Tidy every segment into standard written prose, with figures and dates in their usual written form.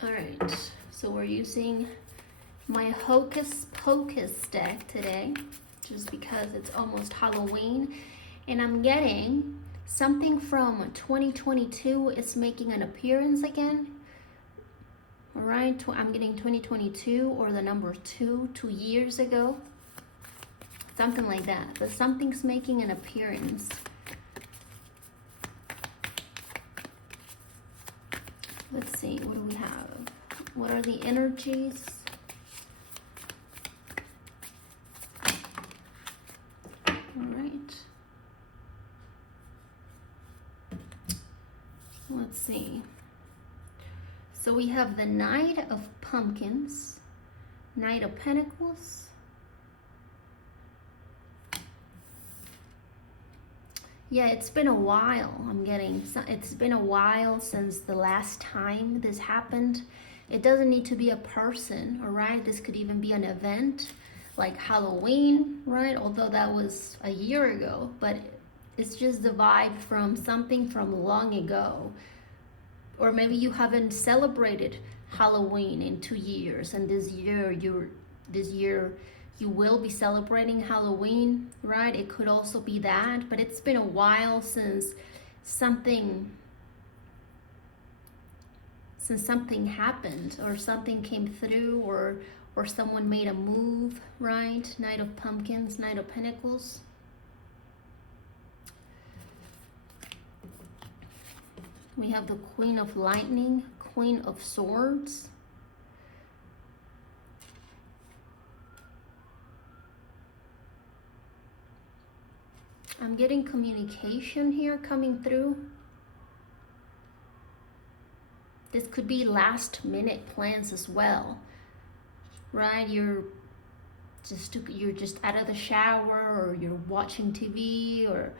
All right, so we're using my Hocus Pocus deck today, just because it's almost Halloween, and I'm getting something from 2022 is making an appearance again. All right, I'm getting 2022 or the number 2 years ago, something like that, but something's making an appearance. Let's see, what do we have? What are the energies? All right. Let's see. So we have the Knight of Pumpkins, Knight of Pentacles, yeah, it's been a while. It's been a while since the last time this happened. It doesn't need to be a person, all right? This could even be an event like Halloween, right? Although that was a year ago, but it's just the vibe from something from long ago. Or maybe you haven't celebrated Halloween in 2 years, and this year you will be celebrating Halloween, right? It could also be that, but it's been a while since something happened, or something came through, or someone made a move, right? Knight of Pumpkins, Knight of Pentacles. We have the Queen of Lightning, Queen of Swords. I'm getting communication here coming through. This could be last minute plans as well, right? You're just out of the shower, or you're watching TV, or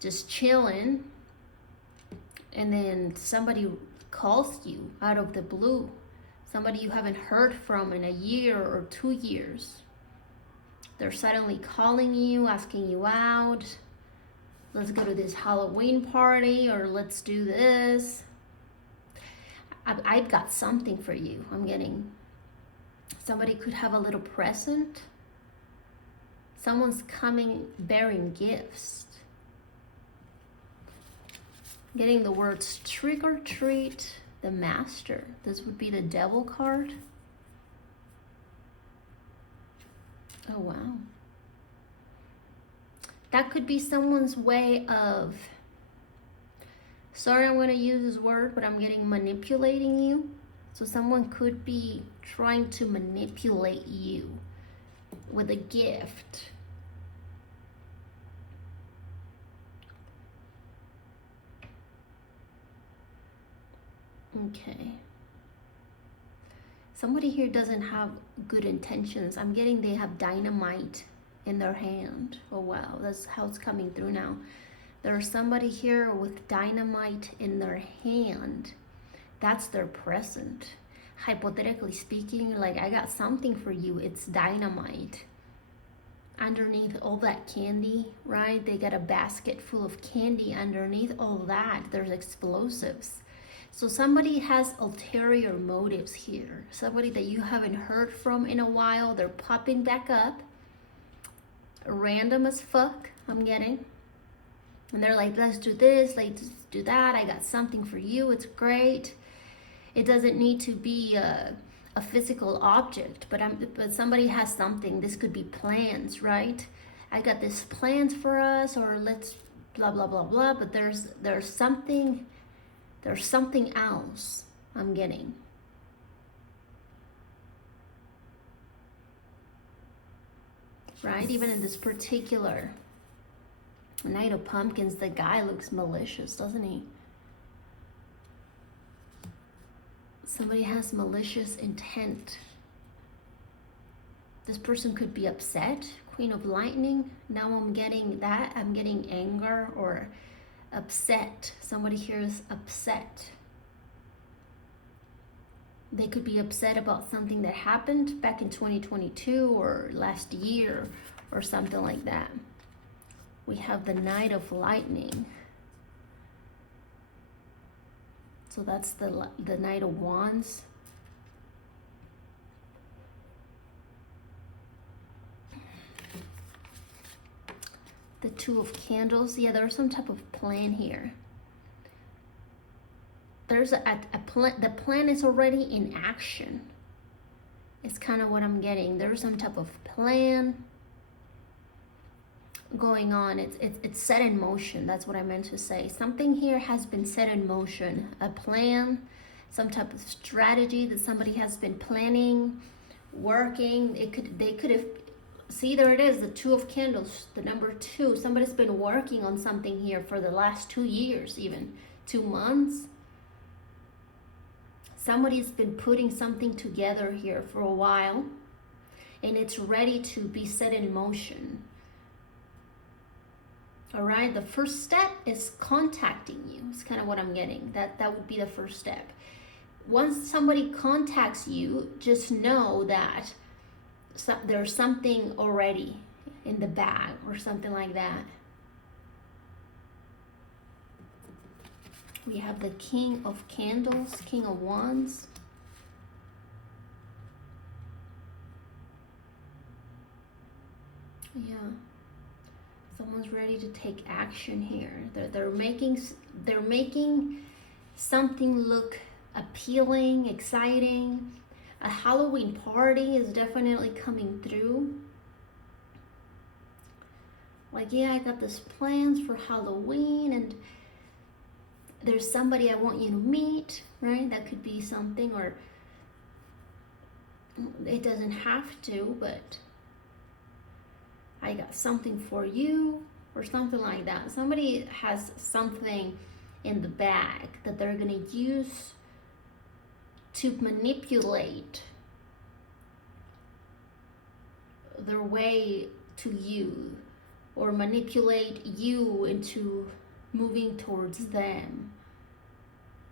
just chilling, and then somebody calls you out of the blue, somebody you haven't heard from in a year or 2 years. They're suddenly calling you, asking you out. Let's go to this Halloween party, or let's do this. I've got something for you. I'm getting, somebody could have a little present. Someone's coming bearing gifts. Getting the words trick or treat, the Master. This would be the Devil card. Oh, wow. That could be someone's way of, sorry I'm going to use this word, but I'm getting manipulating you. So someone could be trying to manipulate you with a gift. Okay. Somebody here doesn't have good intentions. I'm getting they have dynamite in their hand. Oh wow, that's how it's coming through now. There's somebody here with dynamite in their hand. That's their present. Hypothetically speaking, like, I got something for you. It's dynamite. Underneath all that candy, right? They got a basket full of candy. Underneath all that, there's explosives. So somebody has ulterior motives here. Somebody that you haven't heard from in a while. They're popping back up. Random as fuck, I'm getting. And they're like, let's do this, let's do that. I got something for you. It's great. It doesn't need to be a physical object, but somebody has something. This could be plans, right? I got this plans for us, or let's blah, blah, blah, blah. But there's something else I'm getting. Right? Even in this particular Knight of Pumpkins, the guy looks malicious, doesn't he? Somebody has malicious intent. This person could be upset. Queen of Lightning. Now I'm getting that. I'm getting anger or upset. Somebody here is upset. They could be upset about something that happened back in 2022 or last year or something like that. We have the Knight of Lightning. So that's the Knight of Wands. The Two of Candles. Yeah, there's some type of plan here. There's a plan. The plan is already in action. It's kind of what I'm getting. There's some type of plan going on. It's set in motion. That's what I meant to say. Something here has been set in motion. A plan, some type of strategy that somebody has been planning, working. They could have. See, there it is, the Two of Candles, the number 2. Somebody's been working on something here for the last 2 years, even 2 months. Somebody's been putting something together here for a while, and it's ready to be set in motion. All right, the first step is contacting you. It's kind of what I'm getting. That would be the first step. Once somebody contacts you, just know that there's something already in the bag or something like that. We have the King of Candles, King of Wands. Yeah. Someone's ready to take action here. They're making something look appealing, exciting. A Halloween party is definitely coming through. Like, yeah, I got this plans for Halloween, and there's somebody I want you to meet, right? That could be something, or it doesn't have to, but I got something for you, or something like that. Somebody has something in the bag that they're gonna use to manipulate their way to you, or manipulate you into moving towards them,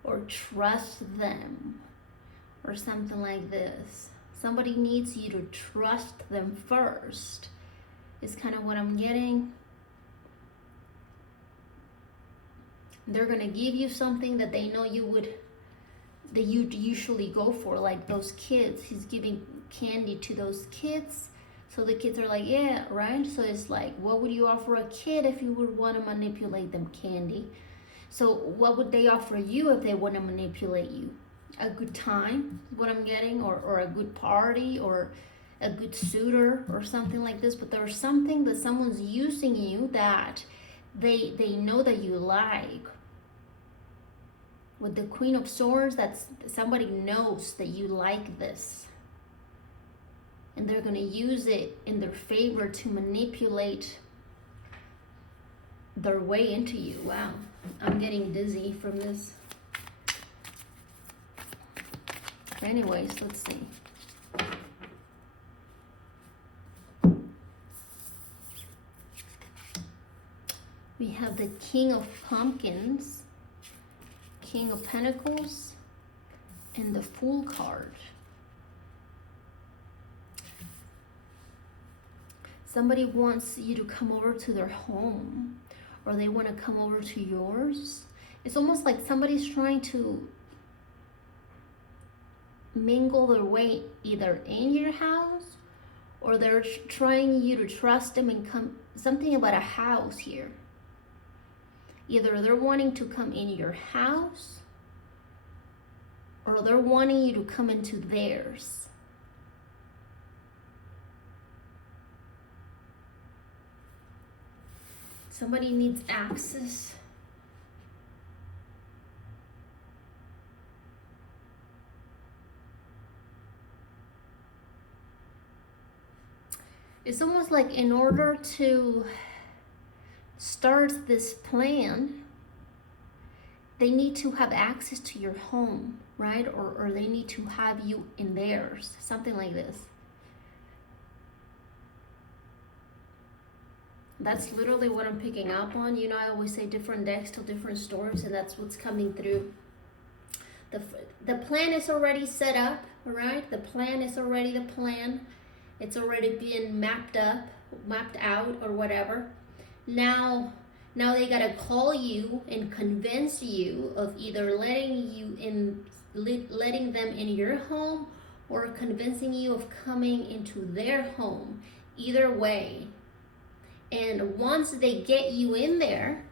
or trust them, or something like this. Somebody needs you to trust them first, is kind of what I'm getting. They're gonna give you something that they know that you'd usually go for, like those kids. He's giving candy to those kids, so the kids are like, yeah, right? So it's like, what would you offer a kid if you would want to manipulate them? Candy. So what would they offer you if they want to manipulate you? A good time is what I'm getting, or a good party, or a good suitor, or something like this. But there's something that someone's using you that they know that you like. With the Queen of Swords, that's somebody knows that you like this, and they're going to use it in their favor to manipulate their way into you. Wow, I'm getting dizzy from this. Anyways, let's see. We have the King of Pumpkins, King of Pentacles, and the Fool card. Somebody wants you to come over to their home, or they want to come over to yours. It's almost like somebody's trying to mingle their way either in your house, or they're trying you to trust them and come. Something about a house here. Either they're wanting to come in your house, or they're wanting you to come into theirs. Somebody needs access. It's almost like in order to start this plan, they need to have access to your home, right? Or they need to have you in theirs, something like this. That's literally what I'm picking up on. You know, I always say different decks tell different stories, and that's what's coming through. The plan is already set up, all right? The plan is already the plan. It's already being mapped out, or whatever. Now Now they gotta call you and convince you of either letting them in your home, or convincing you of coming into their home. Either way. And once they get you in there,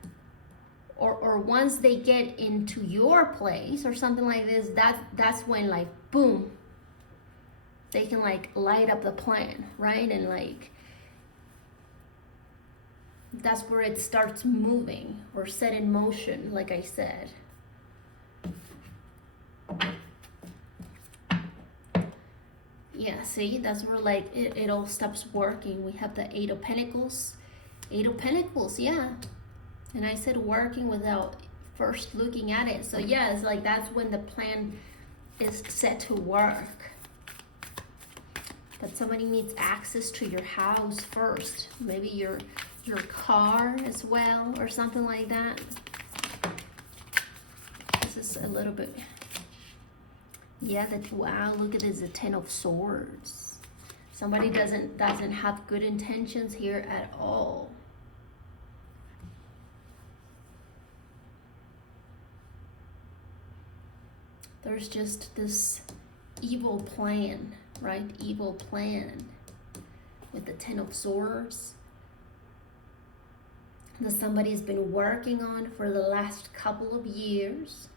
or once they get into your place or something like this, that's when, like, boom, they can like light up the plan, right? And like that's where it starts moving or set in motion, like I said. Yeah, see, that's where like it all stops working. We have the Eight of Pentacles. Eight of Pentacles, yeah. And I said working without first looking at it. So yeah, it's like that's when the plan is set to work. But somebody needs access to your house first. Maybe your car as well, or something like that. This is a little bit, yeah, that, wow, look at this, the Ten of Swords. Somebody doesn't have good intentions here at all. There's just this evil plan, right? Evil plan with the Ten of Swords that somebody's been working on for the last couple of years,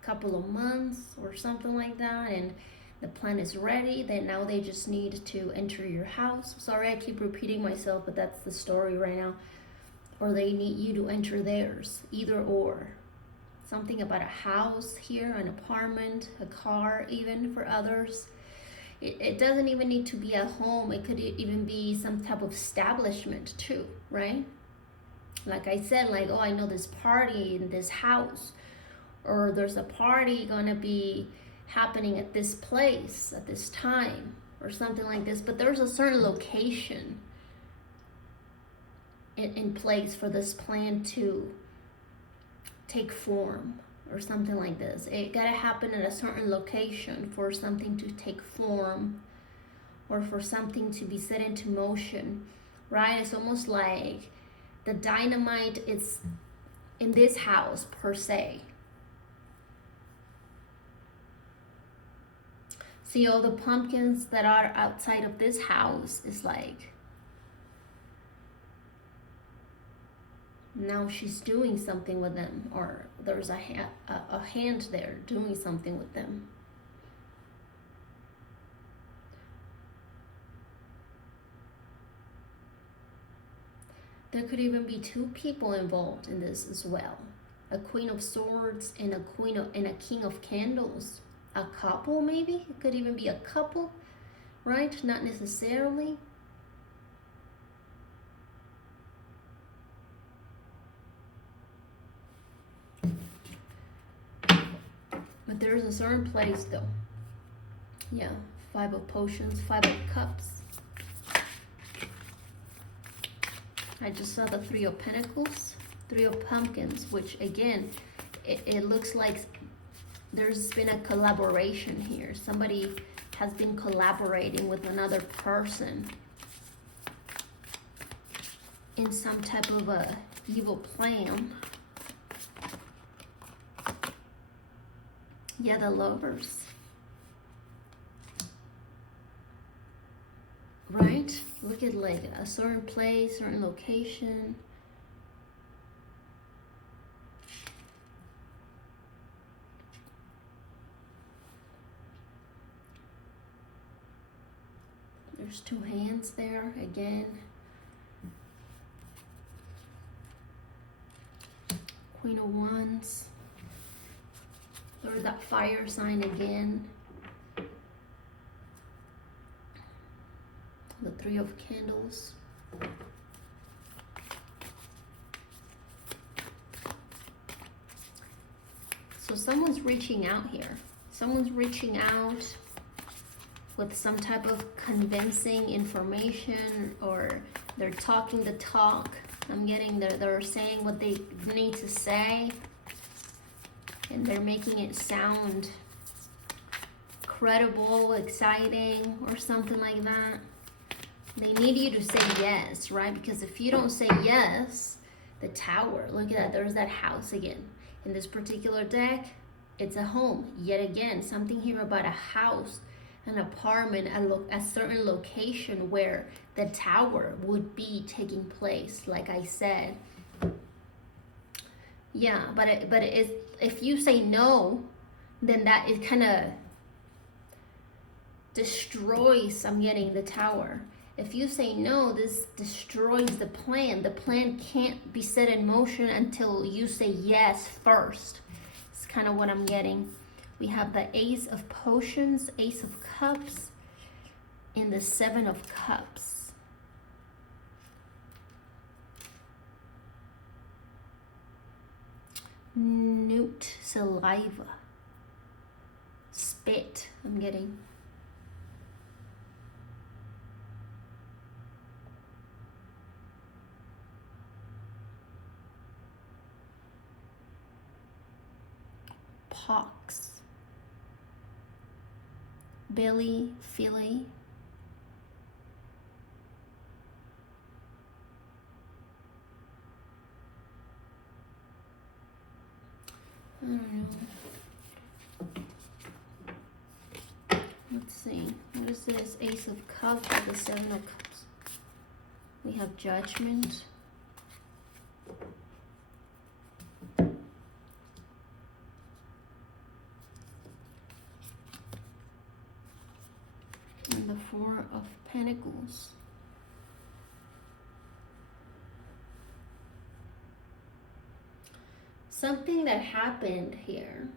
couple of months or something like that, and the plan is ready. Then now they just need to enter your house. Sorry, I keep repeating myself, but that's the story right now. Or they need you to enter theirs, either or. Something about a house here, an apartment, a car, even for others. It doesn't even need to be a home. It could even be some type of establishment too, right? Like I said, like, oh, I know this party in this house, or there's a party gonna be happening at this place at this time, or something like this. But there's a certain location in place for this plan to take form, or something like this. It gotta happen at a certain location for something to take form, or for something to be set into motion, right? It's almost like the dynamite is in this house per se. See, all the pumpkins that are outside of this house is like, now she's doing something with them, or there's a hand there doing something with them. There could even be two people involved in this as well. A Queen of Swords and a King of Candles. A couple, maybe? It could even be a couple, right? Not necessarily. But there's a certain place though. Yeah, Five of Potions, Five of Cups. I just saw the Three of Pentacles, Three of Pumpkins, which again, it looks like there's been a collaboration here. Somebody has been collaborating with another person in some type of a evil plan. Yeah, the Lovers. Right? Look at like a certain place, certain location. There's two hands there again. Queen of Wands. There's that fire sign again. The Three of Candles. So someone's reaching out here. Someone's reaching out with some type of convincing information, or they're talking the talk. I'm getting they're saying what they need to say, and they're making it sound credible, exciting, or something like that. They need you to say yes, right? Because if you don't say yes, the Tower, look at that, there's that house again. In this particular deck, it's a home. Yet again, something here about a house, an apartment, a certain location where the Tower would be taking place, like I said. Yeah, but if you say no, then that it kind of destroys, I'm getting the Tower. If you say no, this destroys the plan. The plan can't be set in motion until you say yes first. It's kind of what I'm getting. We have the Ace of Potions, Ace of Cups, and the Seven of Cups. Newt, saliva, spit, I'm getting. Pox, belly, filly, I don't know. Let's see. What is this? Ace of Cups with the Seven of Cups. We have Judgment. And the Four of Pentacles. Something that happened here.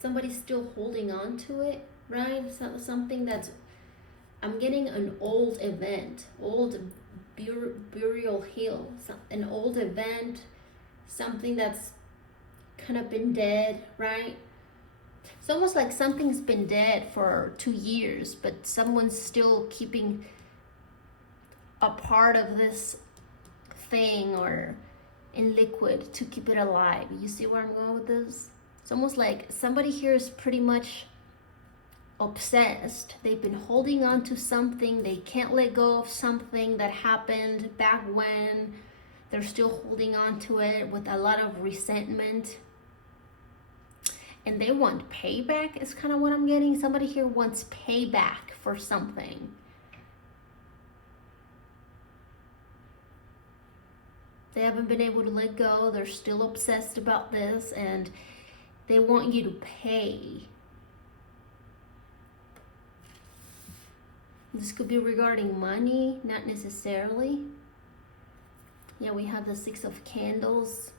Somebody's still holding on to it, right? Something that's, I'm getting an old event, old burial hill, an old event, something that's kind of been dead, right? It's almost like something's been dead for 2 years, but someone's still keeping a part of this thing or in liquid to keep it alive. You see where I'm going with this? It's almost like somebody here is pretty much obsessed. They've been holding on to something. They can't let go of something that happened back when. They're still holding on to it with a lot of resentment. And they want payback is kind of what I'm getting. Somebody here wants payback for something. They haven't been able to let go. They're still obsessed about this and they want you to pay. This could be regarding money, not necessarily. Yeah, we have the Six of Candles.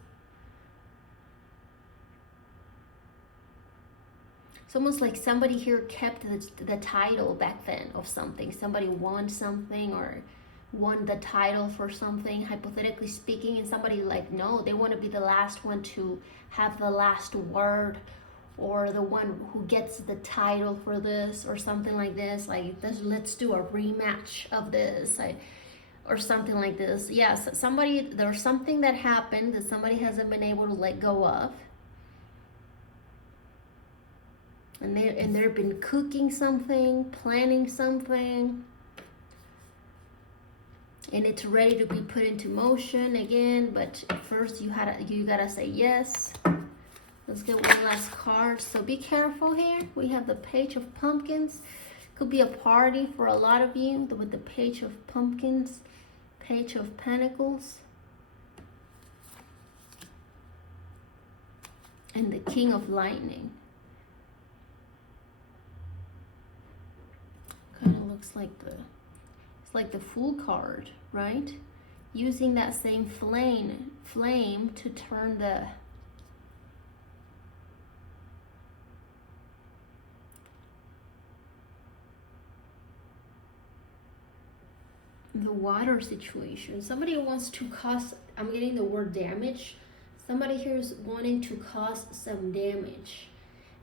It's almost like somebody here kept the title back then of something. Somebody won something or won the title for something, hypothetically speaking, and somebody like, no, they want to be the last one to have the last word or the one who gets the title for this or something like this. Like, let's do a rematch of this. Or something like this. Yes, there's something that happened that somebody hasn't been able to let go of. And they've been cooking something, planning something. And it's ready to be put into motion again, but first you gotta say yes. Let's get one last card. So be careful here. We have the Page of Pumpkins. Could be a party for a lot of you with the Page of Pumpkins, Page of Pentacles, and the King of Lightning. Kind of looks like it's like the Fool card, right? Using that same flame to turn the water situation. Somebody wants to cause, I'm getting the word damage. Somebody here is wanting to cause some damage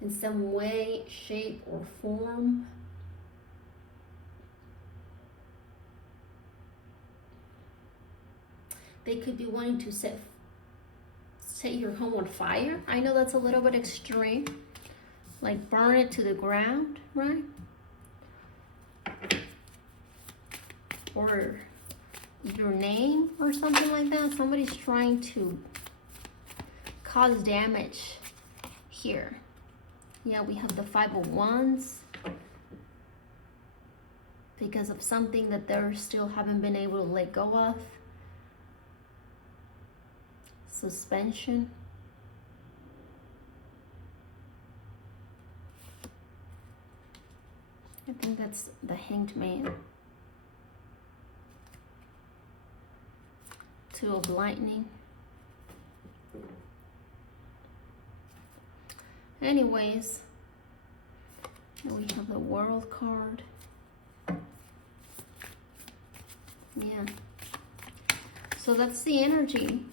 in some way, shape, or form. They could be wanting to set your home on fire. I know that's a little bit extreme. Like burn it to the ground, right? or your name or something like that. Somebody's trying to cause damage here. Yeah, we have the Five of Wands. Because of something that they still haven't been able to let go of. Suspension. I think that's the Hanged Man. Two of Lightning. Anyways, we have the World card. Yeah. So that's the energy.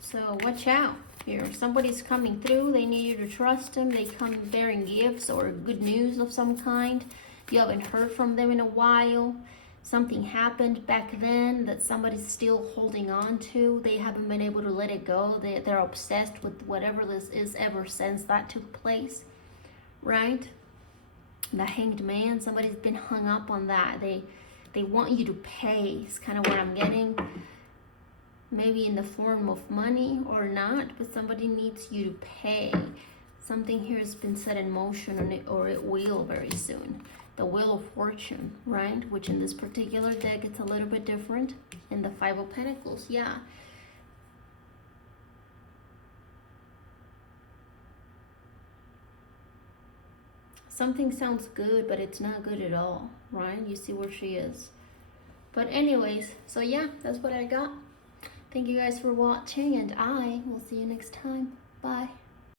So watch out here. Somebody's coming through. They need you to trust them. They come bearing gifts or good news of some kind. You haven't heard from them in a while. Something happened back then that somebody's still holding on to. They haven't been able to let it go. They're obsessed with whatever this is ever since that took place. Right? The Hanged Man. Somebody's been hung up on that. They want you to pay. It's kind of what I'm getting. Maybe in the form of money or not, but somebody needs you to pay. Something here has been set in motion, or it will very soon. The Wheel of Fortune, right? Which in this particular deck, it's a little bit different. And the Five of Pentacles, yeah. Something sounds good, but it's not good at all, right? You see where she is. But anyways, so yeah, that's what I got. Thank you guys for watching, and I will see you next time. Bye.